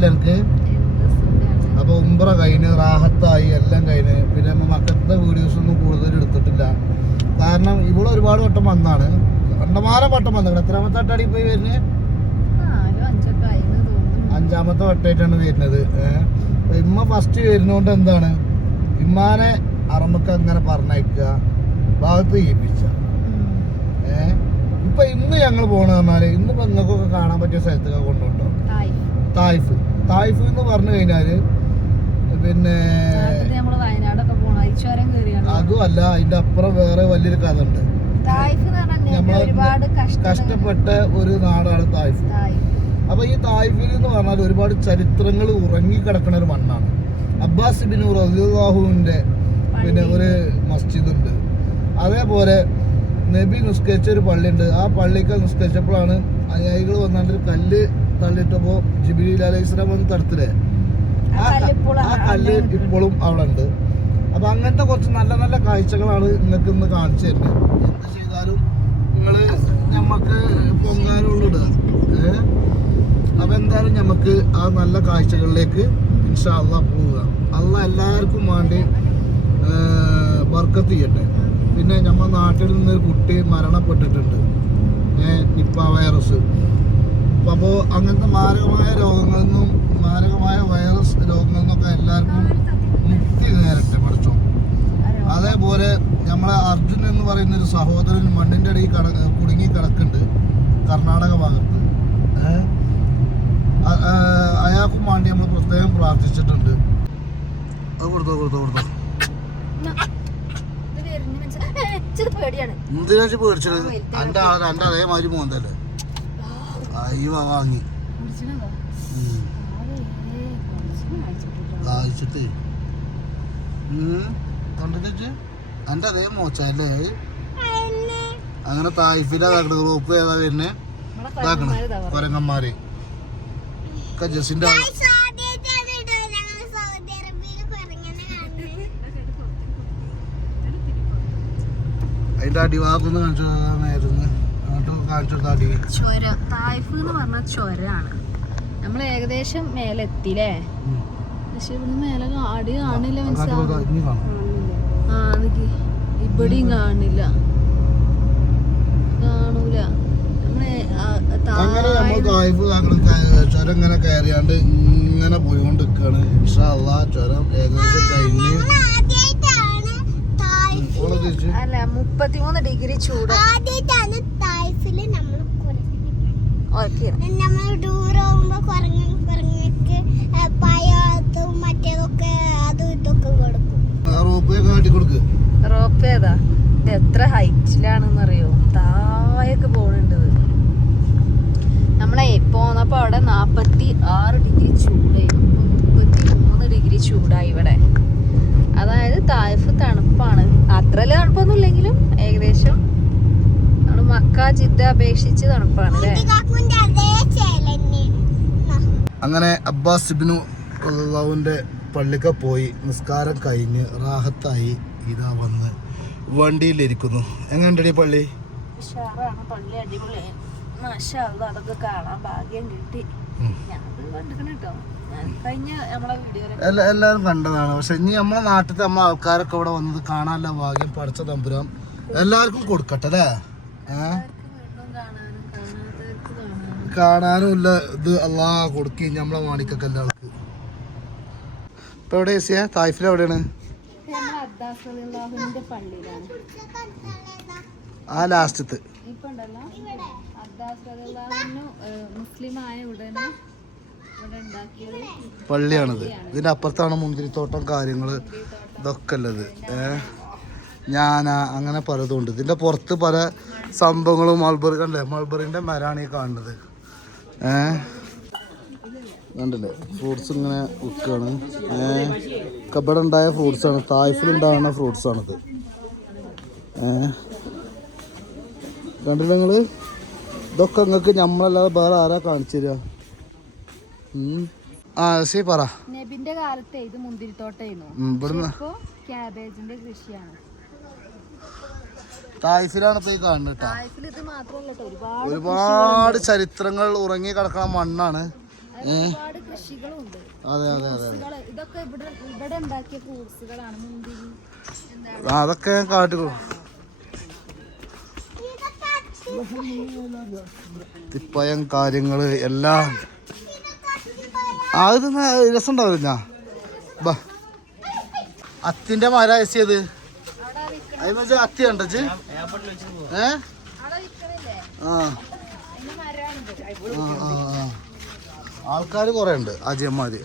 സുഖല്ലേ എനിക്ക് അപ്പൊ ഉംബ്ര കഴിഞ്ഞ് റാഹത്തായി എല്ലാം കഴിഞ്ഞ്. പിന്നെ നമ്മൾ മക്കത്തെ വീഡിയോസ് ഒന്നും കൂടുതൽ എടുത്തിട്ടില്ല. കാരണം ഇവിടെ ഒരുപാട് വട്ടം വന്നാണ്. കണ്ടമാനം വട്ടം വന്നത് എത്രാമത്തെ വട്ടടി പോയി വരുന്നത് അഞ്ചാമത്തെ വട്ടായിട്ടാണ് വരുന്നത്. ഏഹ് ഇമ്മ ഫസ്റ്റ് വരുന്നോണ്ട് എന്താണ്? ഇമ്മാനെ അറമ്മക്ക് അങ്ങനെ പറഞ്ഞയക്കുക ഭാഗത്ത് ചെയ്യിപ്പിച്ച ഉം. ഏഹ് ഇപ്പൊ ഇന്ന് ഞങ്ങൾ പോണ പറഞ്ഞാൽ ഇന്ന് ഇപ്പൊ നിങ്ങൾക്കൊക്കെ കാണാൻ പറ്റിയ സ്ഥലത്തൊക്കെ കൊണ്ടുപോട്ടോ. തായ്ഫ്. തായ്ഫ് എന്ന് പറഞ്ഞു കഴിഞ്ഞാൽ പിന്നെ അതും അല്ല അതിന്റെ അപ്പുറം വേറെ വലിയൊരു കഥ ഉണ്ട് കഷ്ടപ്പെട്ട ഒരു നാടാണ് തായ്ഫ്. അപ്പൊ ഈ തായ്ഫിൽ എന്ന് പറഞ്ഞാൽ ഒരുപാട് ചരിത്രങ്ങൾ ഉറങ്ങി കിടക്കുന്ന ഒരു മണ്ണാണ്. അബ്ബാസ് ബിൻ റഹുവിന്റെ പിന്നെ ഒരു മസ്ജിദ് ഉണ്ട് അതേപോലെ നബി നിസ്കരിച്ച ഒരു പള്ളിയുണ്ട്. ആ പള്ളിക്ക് നിസ്കരിച്ചപ്പോഴാണ് അനുയായികൾ വന്നാണ്ട് ഒരു കല്ല് തള്ളിയിട്ടപ്പോ ജിബിലി അലൈഹി സ്വലാം വന്ന് തടുത്തില്ലേ? ആ കല്ല് ഇപ്പോഴും അവിടെ ഉണ്ട്. അപ്പൊ അങ്ങനത്തെ കുറച്ച് നല്ല നല്ല കാഴ്ചകളാണ് നിങ്ങൾക്ക് ഇന്ന് കാണിച്ചു തരുന്നത്. എന്ത് ചെയ്താലും നിങ്ങൾ ഞമ്മക്ക് പൊങ്കാനുള്ളിടുക ഏഹ് അപ്പൊ എന്തായാലും നമുക്ക് ആ നല്ല കാഴ്ചകളിലേക്ക് ഇൻഷാ അള്ളാ പോവുക. അള്ള എല്ലാവർക്കും വേണ്ടി ബർക്കത്ത് ചെയ്യട്ടെ. പിന്നെ നമ്മുടെ നാട്ടിൽ നിന്ന് കുട്ടി മരണപ്പെട്ടിട്ടുണ്ട്. ഏഹ് നിപ്പ വൈറസ്. അപ്പോൾ അങ്ങനത്തെ മാരകമായ രോഗങ്ങളിൽ നിന്നും മാരകമായ വൈറസ് രോഗങ്ങളിൽ നിന്നൊക്കെ എല്ലാവർക്കും മുക്തി നേരട്ടെ പഠിച്ചോ. അതേപോലെ നമ്മളെ അർജുൻ എന്ന് പറയുന്ന ഒരു സഹോദരൻ മണ്ണിന്റെ അടിയിൽ കട കുടുങ്ങി കിടക്കുന്നുണ്ട് കർണാടക ഭാഗത്ത്. അയാൾക്കും വേണ്ടി നമ്മൾ പ്രത്യേകം പ്രാർത്ഥിച്ചിട്ടുണ്ട്. അത് കൊടുത്തോ കൊടുത്തോ കൊടുത്തോ. എന്തിനാ പേടിച്ചത്? എന്റെ ആളെ എന്റെ അതേമാതിരി മോന്തല്ലേ? അയ്യോ വാങ്ങി വായിച്ചിട്ട് കണ്ടിട്ട് എന്റെ അതേ മോച്ചല്ലേ അങ്ങനെ തായ്ഫിലെ ഗ്രൂപ്പ് ഏതാ പിന്നെ ഇതാക്കണം കൊരങ്ങന്മാര് ജസിന്റെ. അതിന്റെ അടിഭാഗത്തൊന്ന് കാണിച്ചു നേരുന്നു അങ്ങോട്ട് കാണിച്ചു കൊടുത്താ അടി ചുരം തായ്ഫ് എന്ന് പറഞ്ഞ ചുരാണ് നമ്മൾ ഏകദേശം മേലെ എത്തില്ലേ. പക്ഷെ ഇവിടുന്ന് മേലെ ആടി അടി കാണില്ല അങ്ങോട്ട് കൊടുത്താ മനസ്സിലാവും ഇനി കാണും. ആ നിക്ക്. ഇവിടെയും കാണില്ല. കാണൂല. അങ്ങനെ നമ്മൾ തായ്ഫ് ചുരം ഇങ്ങനെ കയറിയാണ്ട് ഇങ്ങനെ പോയിക്കൊണ്ട് നിൽക്കുകയാണ് ഇൻഷാല്ലാ ചുരം ഏകദേശം കഴിഞ്ഞ്. അല്ല മുപ്പത്തിമൂന്ന് ഡിഗ്രി ചൂട്. നമ്മൾ ഓക്കെ. നമ്മൾ ടൂർ പോകുമ്പോ കുറഞ്ഞ കുറഞ്ഞക്ക് പഴത്തും മറ്റേതൊക്കെ അതും ഇതൊക്കെ കൊടുക്കും. റോപ്പ് കാട്ടി കൊടുക്ക്. റോപ്പ് ഏതാ? ഇത് എത്ര ഹൈറ്റിലാണെന്ന് അറിയോ താഴേക്ക് പോണുണ്ട്. നമ്മളെ പോന്നപ്പോ അവിടെ നാപ്പത്തി ആറ് ഡിഗ്രി ചൂടായിരുന്നു. മുപ്പത്തി മൂന്ന് ഡിഗ്രി ചൂടായി ഇവിടെ. അതായത് തായ്ഫ് തണുപ്പാണ്. അത്ര തണുപ്പൊന്നും ഇല്ലെങ്കിലും ഏകദേശം മക്ക ജിദ്ദ അപേക്ഷിച്ച് തണുപ്പാണ് അല്ലേ? അങ്ങനെ അബ്ബാസ് ഇബിനു അള്ളാഹുവിന്റെ പള്ളിക്ക പോയി. നിസ്കാരം കഴിഞ്ഞ് റാഹത്തായി ഇതാ വന്ന് വണ്ടിയിലിരിക്കുന്നു. എങ്ങനെയുണ്ടടി പള്ളി? എല്ലാരും പള്ളി അല്ലാ, അതൊക്കെ കാണാൻ ഭാഗ്യം കിട്ടി. ഉം. ഞാനത് കണ്ടിക്കണ ഞാൻ കഴിഞ്ഞ നമ്മളെ വീഡിയോയിൽ എല്ലാ എല്ലാവരും കണ്ടതാണ്. പക്ഷെ ഇനി നമ്മളെ നാട്ടിലത്തെ നമ്മളെ ആൾക്കാരൊക്കെ ഇവിടെ വന്നത് കാണാനുള്ള ഭാഗ്യം പഠിച്ച തമ്പുരാൻ എല്ലാവർക്കും കൊടുക്കട്ടെ അല്ലേ? കാണാനും കാണാത്തവർക്ക് കാണാനും കാണാനും ഇല്ല ഇത് അല്ലാ കൊടുക്കി നമ്മളെ മാണിക്കൊക്കെ എല്ലാവർക്കും ഇപ്പൊ എവിടെ ഏസിയ? തായ്ഫിൽ എവിടെയാണ്? നമ്മളെ അബ്ദാസ് പള്ളിയിലാണ് ആ ലാസ്റ്റത്ത് പള്ളിയാണിത്. ഇതിന്റെ അപ്പുറത്താണ് മുന്തിരിത്തോട്ടം കാര്യങ്ങൾ ഇതൊക്കെ ഉള്ളത്. ഏഹ് ഞാന അങ്ങനെ പലതും ഉണ്ട് ഇതിന്റെ പുറത്ത് പല സംഭവങ്ങളും മൾബറി കണ്ടേ മൾബറിന്റെ മരാണ് ഈ കാണുന്നത്. ഏ? കണ്ടില്ലേ? ഫ്രൂട്ട്സ് ഇങ്ങനെ വിൽക്കുകയാണ്. ഏ? ഉണ്ടായ ആണ്. തായ്ഫിൽ ഉണ്ടാകുന്ന ഫ്രൂട്ട്സ് ആണിത്. ഏഹ് കണ്ടില്ല നിങ്ങൾ ഇതൊക്കെ നിങ്ങൾക്ക് നമ്മളല്ലാതെ വേറെ ആരാ കാണിച്ചു തരിക ഉം. ആ ശരി പറ. നബിന്റെ കാലത്തെ ഇത് മുന്തിരിത്തോട്ടായിരുന്നു ഇവിടുന്ന്. കൃഷിയാണ്. തായ്ഫിലാണ് ഇപ്പൊ ഈ കാണുന്നത് ഒരുപാട് ചരിത്രങ്ങൾ ഉറങ്ങി കിടക്കണ മണ്ണാണ്. അതെ അതെ അതെ അതൊക്കെ ഞാൻ തിപ്പയം കാര്യങ്ങൾ എല്ലാം. അത് രസം ഉണ്ടാവില്ല അത്തിന്റെ മര വിൽക്കണ അതിന് അത്തി കണ്ടച്ച് ഏ? ആ. ആൾക്കാർ കുറേ ഉണ്ട് അജയന്മാര്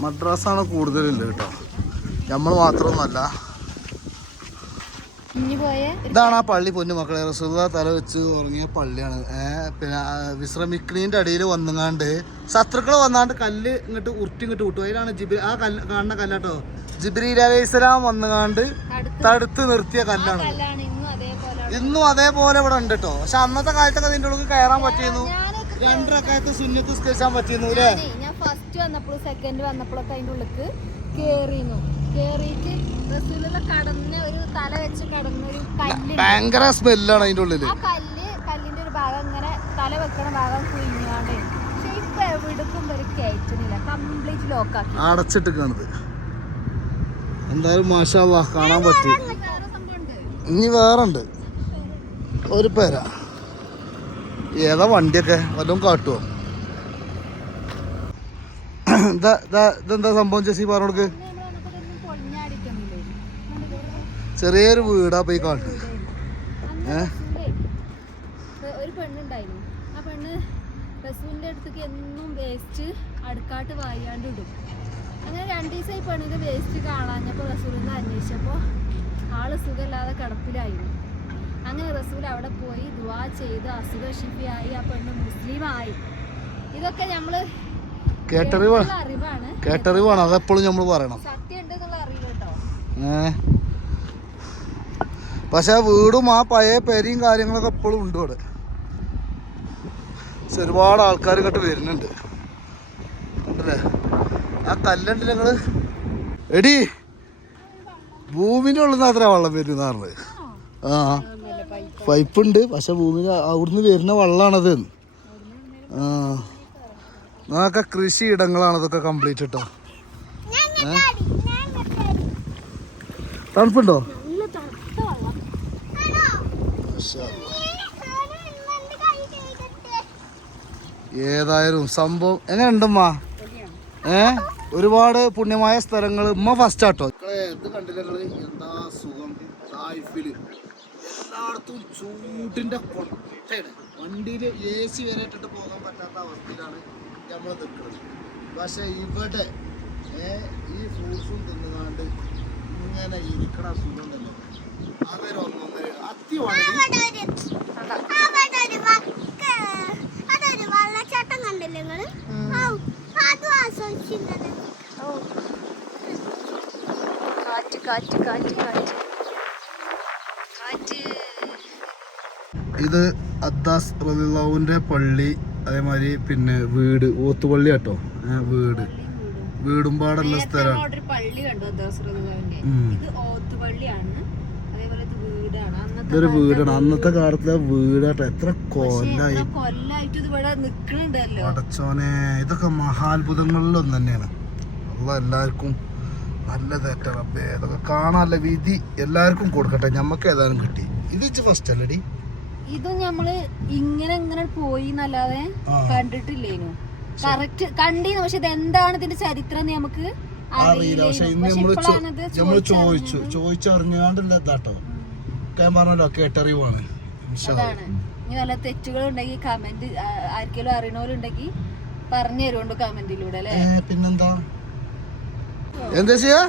മദ്രാസാണ് കൂടുതലുണ്ട് കേട്ടോ. നമ്മൾ മാത്രമൊന്നുമല്ല ഇതാണ് ആ പള്ളി പൊന്നു മക്കളെ. റസൂല തല വെച്ച് ഉറങ്ങിയ പള്ളിയാണ്. പിന്നെ വിശ്രമിക്കണീന്റെ അടിയിൽ വന്നുങ്ങാണ്ട് ശത്രുക്കൾ വന്നാണ്ട് കല്ല് ഇങ്ങോട്ട് ഉരുട്ടി ഇങ്ങോട്ട് വിട്ടു. അതിലാണ് ജിബി ആ കല്ല് കാണുന്ന കല്ലാട്ടോ. ജിബ്രീൽ അലൈഹി സ്വലാം വന്നുങ്ങാണ്ട് തടുത്ത് നിർത്തിയ കല്ലാണ്. ഇന്നും അതേപോലെ ഇവിടെ ഉണ്ട് കേട്ടോ പക്ഷെ അന്നത്തെ കാലത്തൊക്കെ അതിന്റെ ഉള്ളിൽ കയറാൻ പറ്റിയിരുന്നു. രണ്ടരക്കാലത്ത് സുന്നത്ത് സ്കരിച്ചാൻ പറ്റിയിരുന്നു അല്ലേ ഞാൻ ഫസ്റ്റ് വന്നപ്പോഴും സെക്കൻഡ് വന്നപ്പോഴൊക്കെ അതിന്റെ ഉള്ളിക്ക് കേറിയിരുന്നു. കേറിയിട്ട് റസൂലുള്ള ഒരു തല വെച്ച് കടന്ന ഒരു കല്ല് ഭയങ്കര സ്മെല്ലാണ് അതിന്റെ ഉള്ളിൽ. ആ കല്ല് കല്ലിന്റെ ഒരു ഭാഗം ഇങ്ങനെ തല വെക്കണ ഭാഗം കുഴിഞ്ഞാണ്ട്. പക്ഷെ ഇപ്പൊ എവിടേക്കും ഒരു കയറ്റുന്നില്ല കംപ്ലീറ്റ് ലോക്കാക്കി അടച്ചിട്ട് കാണുന്നത് എന്തായാലും മാഷാ കാണാൻ പറ്റി. ഇനി വേറെ ഉണ്ട് ഒരു പേര. ഏതാ വണ്ടിയൊക്കെ? വല്ലതും ഇതാ ഇതെന്താ സംഭവം ചേച്ചി പറഞ്ഞു കൊടുക്ക് പിന്നെ നമ്മൾ വന്നപ്പോ ഇതൊന്നും പൊളിഞ്ഞാടിക്കുന്നില്ലേ ചെറിയൊരു വീടാ പോയി കാട്ടു. ഏ? ഒരു പെണ്ണുണ്ടായിരുന്നു. ആ പെണ്ണ് റസൂലിന്റെ അടുത്തേക്ക് എന്നും വേസ്റ്റ് അടുക്കാട്ട് വായാണ്ട് ഇടും. അങ്ങനെ രണ്ട് ദിവസമായി പണിത് വേസ്റ്റ് കാണാഞ്ഞപ്പോൾ റസൂലിനെ അന്വേഷിച്ചപ്പോൾ ആൾ സുഖമില്ലാതെ കിടപ്പിലായിരുന്നു. അങ്ങനെ റസൂൽ അവിടെ പോയി ദുവാ ചെയ്ത് അസുഖ ഷിഫിയായി ആ പെണ്ണ് മുസ്ലിമായി. ഇതൊക്കെ നമ്മൾ അറിവാണ്. കേട്ടറിവാണ് അതെപ്പോഴും നമ്മൾ പറയണം. സത്യം ഉണ്ട് എന്നുള്ള അറിയില്ല കേട്ടോ പക്ഷെ വീടും ആ പഴയ പേരെയും കാര്യങ്ങളൊക്കെ എപ്പോഴും ഉണ്ട് ഇവിടെ. ഒരുപാട് ആൾക്കാർ ഇങ്ങോട്ട് വരുന്നുണ്ട്. ഉണ്ടല്ലേ ആ കല്ലുണ്ട് ഞങ്ങൾ എടി ഭൂമിന്റെ ഉള്ളിൽ നിന്ന് അത്ര വെള്ളം വരുന്ന പറഞ്ഞത് ആ പൈപ്പുണ്ട് പക്ഷെ ഭൂമി അവിടുന്ന് വരുന്ന വെള്ളമാണത് ആ. അതൊക്കെ കൃഷി ഇടങ്ങളാണ് അതൊക്കെ കംപ്ലീറ്റ് ഇട്ടോ. തണുപ്പുണ്ടോ? ഏതായാലും സംഭവം എങ്ങനെ ഉണ്ടമ്മ ഏ? ഒരുപാട് പുണ്യമായ സ്ഥലങ്ങൾ. ഉമ്മ ഫസ്റ്റ് ആട്ടോ. ഇത് കണ്ടില്ലേ എന്താ സുഖം? തായ്ഫിൽ എല്ലായിടത്തും ചൂടിന്റെ കൊട്ടയാണ്. വണ്ടിയിൽ എ സി വരെ ഇട്ടിട്ട് പോകാൻ പറ്റാത്ത അവസ്ഥയിലാണ് നമ്മൾ നിൽക്കുന്നത് പക്ഷെ ഇവിടെ ഈ ഫ്രൂട്ട്സും തിന്നുകാണ്ട് ഇങ്ങനെ ഇരിക്കണ സുഖം തന്നെ. അതൊരു ഒന്നൊന്നര വെള്ളച്ചാട്ടം കണ്ടില്ലേ നിങ്ങൾ? ഔ, അതും ആസ്വദിച്ചിരുന്നത് കാറ്റ് കാറ്റ് കാറ്റ് കാറ്റ്. കാറ്റ്. ഇത് അദ്ദാസ് റലിള്ളാവിന്റെ പള്ളി അതേമാതിരി പിന്നെ വീട് ഓത്തുപള്ളി കേട്ടോ? വീട്. വീടും പാടുള്ള സ്ഥലം. ഇതൊരു വീടാണ്. അന്നത്തെ കാലത്തെ വീടാട്ടോ. എത്ര കൊല്ലായി അടച്ചോനെ ഇതൊക്കെ മഹാത്ഭുതങ്ങളിലൊന്നും തന്നെയാണ്. അള്ള എല്ലാവർക്കും നല്ല തെറ്ററപ്പേ ഇതൊക്കെ കാണാനുള്ള വിധി എല്ലാവർക്കും കൊടുക്കട്ടെ. ഞമ്മക്ക് ഏതായാലും കിട്ടി. ഇത് വെച്ച് ഫസ്റ്റ് അല്ലടി ഇത് നമ്മൾ ഇങ്ങനെ ഇങ്ങനെ പോയി എന്നല്ലാതെ. കണ്ടിട്ടില്ലേനു. കറക്റ്റ് കണ്ടീന്ന് പക്ഷെ ഇത് എന്താണ് ഇതിന്റെ ചരിത്രം നമുക്ക് അറിയില്ല. പക്ഷെ ഇന്ന് നമ്മൾ നമ്മൾ ചോദിച്ചു. ചോദിച്ചറിഞ്ഞാണ്ടുള്ള ഇതാട്ടോ. ഞാൻ പറഞ്ഞല്ലോ കേട്ടറിവാണ്. ഇൻഷാ ഇനി വല്ല തെറ്റുകളുണ്ടെങ്കിൽ കമന്റ് ആർക്കെങ്കിലും അറിയണോരുണ്ടെങ്കിൽ പറഞ്ഞു തരുമുണ്ട് കമന്റിലൂടെ അല്ലെ? പിന്നെന്താ? എന്താ ചെയ്യാ?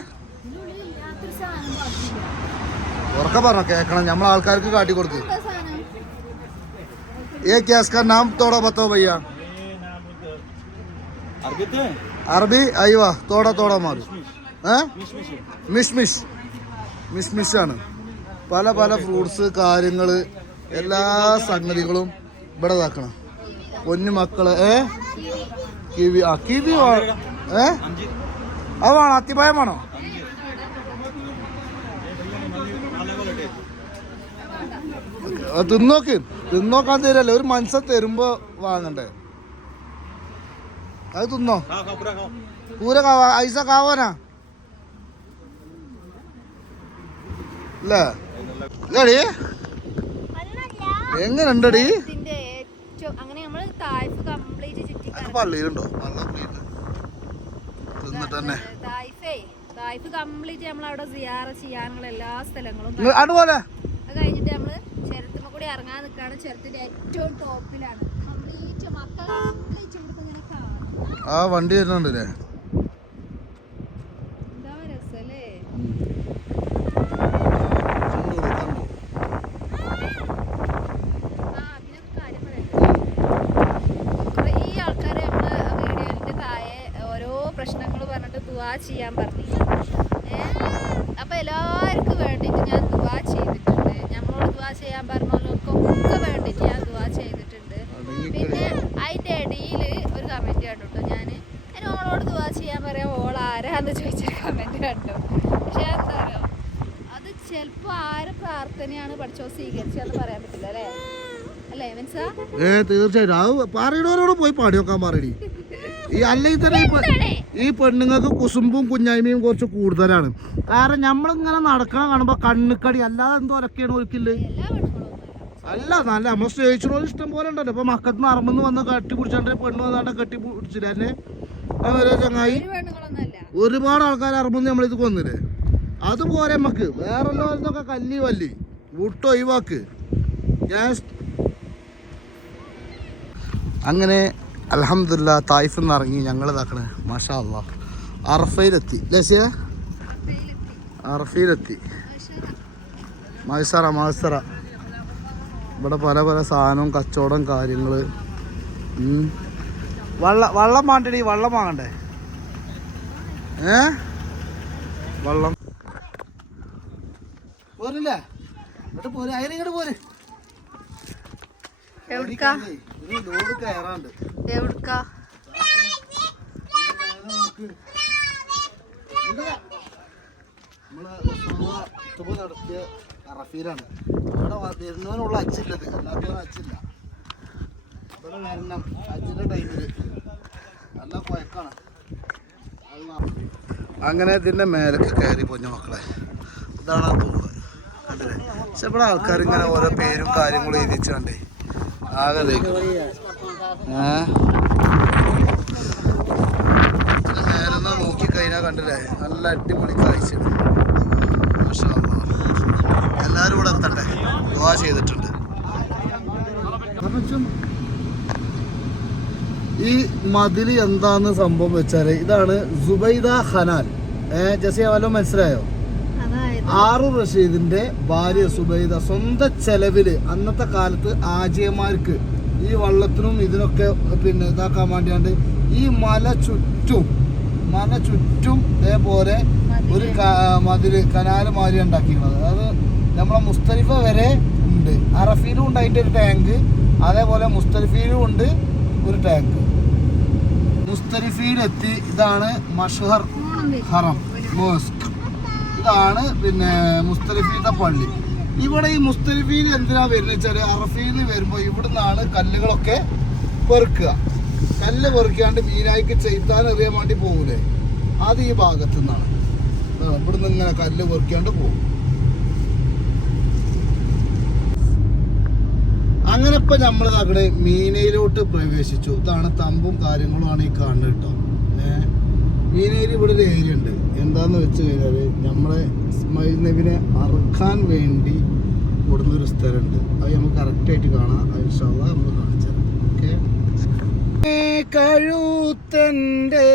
ഉറക്കെ കേക്കണം. നമ്മൾ ആൾക്കാർക്ക് കാട്ടി കൊടുക്ക്. അറബി അയ്യവാ തോടാ തോടാ മാറി. ഏ? മിഷ്മിഷ് മിഷ്മിഷാണ് പല പല ഫ്രൂട്ട്സ് കാര്യങ്ങൾ എല്ലാ സംഗതികളും ഇവിടെ ഇതാക്കണം. പൊന്നു മക്കൾ ഏ? കിവി ആ കിവി ഏ? അത് വേണോ? അത്തിപ്പായം വേണോ? തിന്നോക്ക്. തിന്നോക്കാൻ തരല്ലേ. ഒരു മനസ്സ തരുമ്പോ വാങ്ങണ്ടേ? അത് തിന്നോ? പൂര കാവാ. ഐസ കാവാനാ? അല്ലേ ഇല്ലടി എങ്ങനെയുണ്ടടി ഇതിന്റെ ഏറ്റവും അങ്ങനെ നമ്മൾ തായ്ഫ് കംപ്ലീറ്റ് ചുറ്റി അത് പള്ളിയിലുണ്ടോ തിന്നിട്ട് തന്നെ കംപ്ലീറ്റ് നമ്മൾ അവിടെ സിയാറ ചെയ്യാനുള്ള എല്ലാ സ്ഥലങ്ങളും അതുപോലെ അത് കഴിഞ്ഞിട്ട് നമ്മൾ ചുരത്തുമ്മ കൂടി ഇറങ്ങാൻ നിൽക്കാണ് ചുരത്തിന്റെ ഏറ്റവും ടോപ്പിലാണ്. കംപ്ലീറ്റ് മക്കൾ കംപ്ലീറ്റ് ഇങ്ങനെ കാണാം. ആ വണ്ടി വരുന്നുണ്ടല്ലേ എന്താ രസല്ലേ ആ പിന്നെ ഒരു കാര്യം പറയട്ടെ കുറേ ആൾക്കാര് നമ്മളെ വീഡിയോന്റെ താഴെ ഓരോ പ്രശ്നങ്ങൾ പറഞ്ഞിട്ട് ദുവാ ചെയ്യാൻ പറഞ്ഞു ഏ അപ്പൊ എല്ലാവർക്കും വേണ്ടിയിട്ട് ഞാൻ ദുവാ ചെയ്തിട്ടുണ്ട് നമ്മളോട് ദുവാ ചെയ്യാൻ പറഞ്ഞവർക്കൊക്കെ വേണ്ടിയിട്ട് ഞാൻ ദുവാ ചെയ്തിട്ടുണ്ട് പിന്നെ അതിന്റെ ഇടയിൽ ഒരു കമന്റ് കണ്ടു കേട്ടോ ഞാൻ ഞാൻ ഓളോട് ദുവാ ചെയ്യാൻ പറയാം ഓൾ ആരാന്ന് ചോദിച്ചൊരു കമന്റ് കണ്ടു പക്ഷെ എന്താ പറയുക അത് ചിലപ്പോ ആരെ പ്രാർത്ഥനയാണ് പഠിച്ചോ സ്വീകരിച്ചതെന്ന് പറയാൻ പറ്റില്ല അല്ലേ അല്ലേ മനസ്സാ ഏ തീർച്ചയായിട്ടും. അത് പാറയുടെ പോയി പാടി നോക്കാൻ പറയടി. ഈ അല്ലെങ്കിൽ തന്നെ ഈ പെണ്ണുങ്ങൾക്ക് കുസുമ്പും കുഞ്ഞായ്മയും കുറച്ച് കൂടുതലാണ്. കാരണം നമ്മളിങ്ങനെ നടക്കണം കാണുമ്പോൾ കണ്ണുക്കടി അല്ലാതെ എന്തോ ഒരൊക്കെയാണ് ഒരിക്കൽ അല്ല നല്ല നമ്മൾ സ്നേഹിച്ചിട്ടുള്ള ഇഷ്ടം പോലെ ഉണ്ടല്ലോ. ഇപ്പൊ മക്കത്ത് നിന്ന് അറമ്പെന്ന് വന്ന് കെട്ടി പിടിച്ചാണ്ട് പെണ്ണ് വന്നാണ്ട് കെട്ടി പിടിച്ചില്ല എന്നെ? അവരെ ചങ്ങായി. ഒരുപാട് ആൾക്കാർ അറമ്പെന്ന് നമ്മളിത് കൊന്നില്ലേ? അതുപോലെ നമുക്ക് വേറെ എല്ലാവർക്കൊക്കെ കല്ലി വല്ലി വിട്ടൊഴിവാക്ക് ഞാൻ അങ്ങനെ അലഹമില്ല തായിഫ് നിന്ന് ഇറങ്ങി ഞങ്ങൾ ഇതാക്കണേ. മഷാല്ല അറഫയിലെത്തി. ലസിയ? അറഫയിലെത്തി. മത്സര മത്സര ഇവിടെ പല പല സാധനവും കച്ചവടം കാര്യങ്ങൾ വള്ള വള്ളം വാണ്ടടി വള്ളം വാങ്ങണ്ടേ? ഏ? വള്ളം. പോരില്ലേ? ഇങ്ങോട്ട് പോര് അതിന് ഇങ്ങോട്ട് പോര്. എവിടുക്കാ? എവിടുക്കാ? നമ്മൾ നടത്തിയ അറഫീലാണ്. ഇവിടെ വരുന്നവനുള്ള അച്ചില്ലത്. അല്ലാത്തവന് അച്ചില്ല. ഇവിടെ വരണം. അച്ചിന്റെ ടൈമിൽ. നല്ല കുഴക്കാണ് അങ്ങനെ ഇതിന്റെ മേലൊക്കെ കയറി പോഞ്ഞ മക്കളെ. ഇതാണ് ആ തോട്. കണ്ടില്ലേ? പക്ഷെ ഇവിടെ ആൾക്കാർ ഇങ്ങനെ ഓരോ പേരും കാര്യങ്ങളും എഴുതിച്ചുണ്ടേ ആകെ ഇതിന്റെ നോക്കി നല്ല അടിപൊളി കാഴ്ച. എല്ലാരും ഇവിടെ എത്തട്ടെ ദുവാ ചെയ്തിട്ടുണ്ട്. ഈ മതിൽ എന്താന്ന് സംഭവം വെച്ചാൽ ഇതാണ് സുബൈദ ഹനാൽ ഏഹ് വല്ലതും മനസ്സിലായോ? ആറു റഷീദിന്റെ ഭാര്യ സുബൈദ സ്വന്തം ചെലവിൽ അന്നത്തെ കാലത്ത് ആജയമാർക്ക് ഈ വള്ളത്തിനും ഇതിനൊക്കെ പിന്നെ ഇതാക്കാൻ വേണ്ടിയാണ്ട് ഈ മല ചുറ്റും മല ചുറ്റും ഇതേപോലെ ഒരു മതിൽ മതിൽ കനാല് മാതിരി ഉണ്ടാക്കിയിരുന്നത് അതായത് നമ്മളെ മുസ്തലിഫ വരെ ഉണ്ട്. അറഫീലും ഉണ്ട് അതിന്റെ ഒരു ടാങ്ക്. അതേപോലെ മുസ്തലിഫീലും ഉണ്ട് ഒരു ടാങ്ക്. മുസ്തലിഫയിലെത്തി ഇതാണ് മഷഹർ ഹറം. മോസ്ക്. ഇതാണ് പിന്നെ മുസ്തലിഫീത്തെ പള്ളി. ഇവിടെ ഈ മുസ്തലിഫീൽ എന്തിനാ വരുന്നത് വെച്ചാൽ അറഫീൽ വരുമ്പോൾ ഇവിടുന്നാണ് കല്ലുകളൊക്കെ പെറുക്കുക. കല്ല് പെറുക്കാണ്ട് മീനായിക്ക് ചെയ്ത്താൻ എറിയാൻ വേണ്ടി പോകൂലേ അത് ഈ ഭാഗത്തു നിന്നാണ് ഇവിടുന്ന് ഇങ്ങനെ കല്ല് പെറുക്കാണ്ട് പോകും അങ്ങനെ ഇപ്പൊ നമ്മൾ അവിടെ മീനയിലോട്ട് പ്രവേശിച്ചു. ഇതാണ് തമ്പും കാര്യങ്ങളുമാണ് ഈ കാണുന്നത് കേട്ടോ. മീനയിൽ ഇവിടെ ഒരു ഏരിയ ഉണ്ട്. എന്താന്ന് വെച്ച് കഴിഞ്ഞാൽ നമ്മളെ ഇസ്മായിൽ നബിനെ അറക്കാൻ വേണ്ടി കൊടുന്ന ഒരു സ്ഥലമുണ്ട്. അത് നമുക്ക് കറക്റ്റായിട്ട് കാണാം. ഇൻഷാല്ലാ നമ്മൾ കാണിച്ചു ഓക്കെ കഴുത്തന്റെ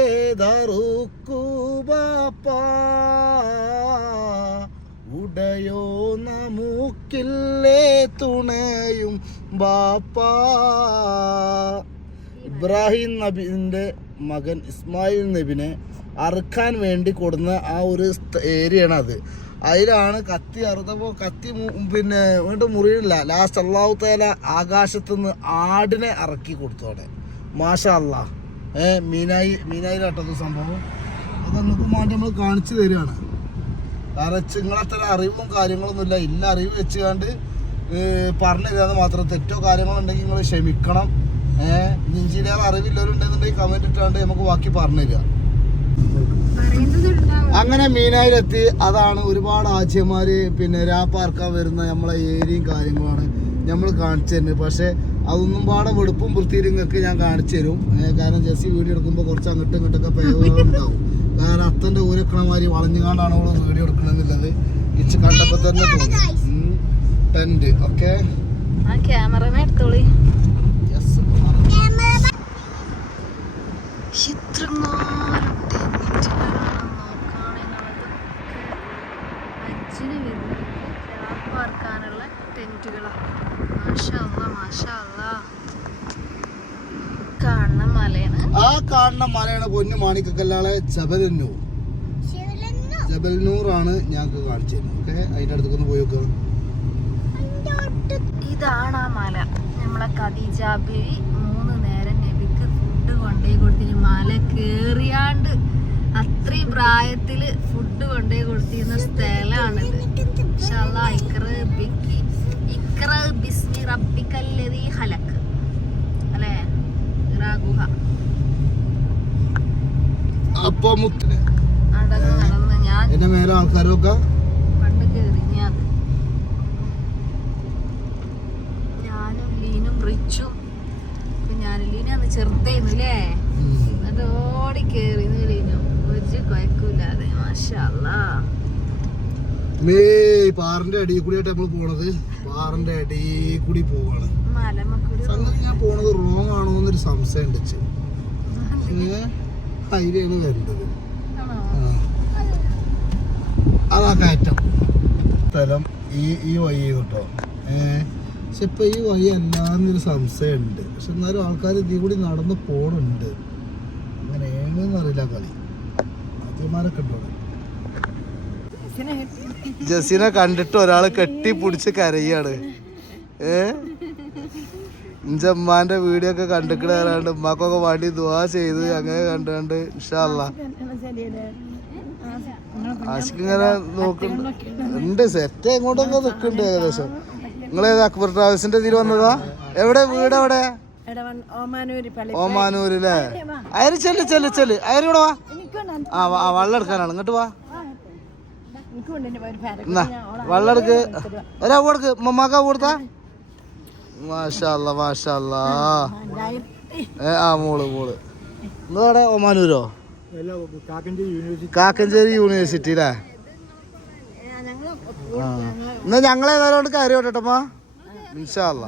ഉടയോ നമുക്കില്ലേ തുണയും ബാപ്പാ. ഇബ്രാഹിം നബിന്റെ മകൻ ഇസ്മായിൽ നബിനെ അറുക്കാൻ വേണ്ടി കൊടുന്ന ആ ഒരു ഏരിയയാണ് അത്. അതിലാണ് കത്തി അറുത്തപ്പോൾ കത്തി പിന്നെ വീണ്ടും മുറിയില്ല ലാസ്റ്റ് അള്ളാഹു തേല ആകാശത്തുനിന്ന് ആടിനെ ഇറക്കി കൊടുത്തു അവിടെ. മാഷ അല്ലാ ഏ മീനായി മീനായിലാട്ടത് സംഭവം. അത് മാറ്റി നമ്മൾ കാണിച്ചു തരികയാണ് കാരണം നിങ്ങളത്ര അറിവും കാര്യങ്ങളൊന്നുമില്ല ഇല്ല. അറിവ് വെച്ചുകൊണ്ട് പറഞ്ഞു തരാന്ന് മാത്രം. തെറ്റോ കാര്യങ്ങളോ ഉണ്ടെങ്കിൽ നിങ്ങൾ ക്ഷമിക്കണം. ഏഹ് ഇഞ്ചിയിലേറെ അറിവില്ലവരുണ്ടെന്നുണ്ടെങ്കിൽ കമന്റ് ഇട്ടാണ്ട് നമുക്ക് ബാക്കി പറഞ്ഞു തരിക അങ്ങനെ മീനായിലെത്തി. അതാണ് ഒരുപാട് ആച്ചിയന്മാര് പിന്നെ രാപ്പാർക്കാൻ വരുന്ന നമ്മളെ ഏരിയയും കാര്യങ്ങളാണ് നമ്മൾ കാണിച്ചു തരുന്നത്. പക്ഷേ അതൊന്നും പാടെ വെളുപ്പും വൃത്തിയിലും നിങ്ങൾക്ക് ഞാൻ കാണിച്ചു തരും. കാരണം ജെസ്സി വീഡിയോ എടുക്കുമ്പോൾ കുറച്ച് അങ്ങോട്ടും ഇങ്ങോട്ടൊക്കെ പേവുകൾ ഉണ്ടാവും കാരണം അത്തന്റെ ഊരക്കണമാതിരി വളഞ്ഞു വളഞ്ഞുകൊണ്ടാണ് അവൾ വീഡിയോ എടുക്കണമെന്നുള്ളത് ഇച്ച് കണ്ടപ്പോൾ തന്നെ തോന്നി. ടെന്റ് ഓക്കെ ക്യാമറമേ എടുത്തോളി. എത്രങ്ങാനും ടെന്റുകളാണ് നോക്കുകയാണെങ്കിൽ അച്ഛന് വരുന്നവർക്ക് രാപ്പാർക്കാനുള്ള ടെന്റുകളാണ് മാഷാ അല്ലാ, മാഷാ അല്ലാ. കാണുന്ന മലയാണ്. ആ കാണുന്ന മലയാണ് പൊന്നു മാണിക്കല്ലാളെ ജബലന്നൂർ. ശിവലെന്നു ജബൽനൂറാണ് ഞങ്ങൾക്ക് കാണിച്ചു തരുന്നത് ഓക്കെ അതിന്റെ അടുത്തേക്കൊന്ന് പോയി നോക്കുക ഇതാണ് ആ മല. നമ്മളെ ഖദീജ നേരം ഫുഡ് കൊണ്ടുപോയി കൊടുത്തിന്. മല കേറിയാണ്ട് അത്രയും പ്രായത്തിൽ ഫുഡ് കൊണ്ടുപോയി കൊടുത്തിരുന്ന സ്ഥലമാണിത്. ഇൻഷാല്ലാ ഇക്ര ബിസ്മി ഹലക്ക് അല്ലേ? ഗുഹ. അപ്പൊ മുത്തിന് നടന്ന് നടന്ന് ഞാൻ എന്റെ മേലെ ആൾക്കാരൊക്കെ ഞാനും അല്ലേ? എന്നിട്ട് ഓടി കേറി കഴിഞ്ഞു. ഒരു മേ പാറിന്റെ അടിയിൽ കൂടിയായിട്ട് നമ്മൾ പോണത്. പാറിന്റെ അടിയിൽ കൂടി പോവാണ്. സംഗതി ഞാൻ പോണത് റോങ് ആണോ എന്നൊരു സംശയം ഉണ്ട് അതിലാണ് വരേണ്ടത്. അതാ കയറ്റം. സ്ഥലം ഈ ഈ വഴി കേട്ടോ. ഏ? പക്ഷെ ഇപ്പൊ ഈ വഴി അല്ലാന്നൊരു സംശയമുണ്ട്. പക്ഷെ എന്നാലും ആൾക്കാർ ഇതിൽ കൂടി നടന്നു പോണുണ്ട്. അങ്ങനെ അറിയില്ല കളി. ആദ്യമാരൊക്കെ ഉണ്ടോ ജസീനെ കണ്ടിട്ട് ഒരാൾ കെട്ടി പിടിച്ച് കരയാണ്. ഏ? ഇഞ്ചമ്മാന്റെ വീഡിയോ ഒക്കെ കണ്ടിട്ട് ഉമ്മാക്കൊക്കെ വണ്ടി ദുവാ ചെയ്ത് അങ്ങനെ കണ്ടുകൊണ്ട് ഇൻഷാല്ല ആശിക്ക് ഇങ്ങനെ നോക്കുന്നുണ്ട് സെറ്റ് എങ്ങോട്ടൊക്കെ നിൽക്കുന്നുണ്ട് ഏകദേശം. നിങ്ങളേത് അക്ബർ ട്രാവൽസിന്റെ ഇതിൽ വന്നതാ? എവിടെ വീട് എവിടെ ഓമാനൂരില്ലേ അയര് ചെല്ല് ചെല്ല് ചെല്ല്. അയര് ഇവിടെ വാ. ആ വെള്ളം എടുക്കാനാണ്. ഇങ്ങോട്ട് വാ. വള്ളെടുക്ക് വെള്ളം എടുക്ക്. ഒരാ കൊടുക്ക്. മമ്മാക്ക കൊടുത്താ? മാഷല്ല മാഷല്ല ഏ ആ മോൾ മോൾ. നിങ്ങളവിടെ ഒമാനൂരോ കാക്കഞ്ചേരി യൂണിവേഴ്സിറ്റി. അല്ലേ എന്നാ ഞങ്ങളേതായാലും കാര്യം കേട്ടോട്ടമ്മ ഇൻഷാല്ല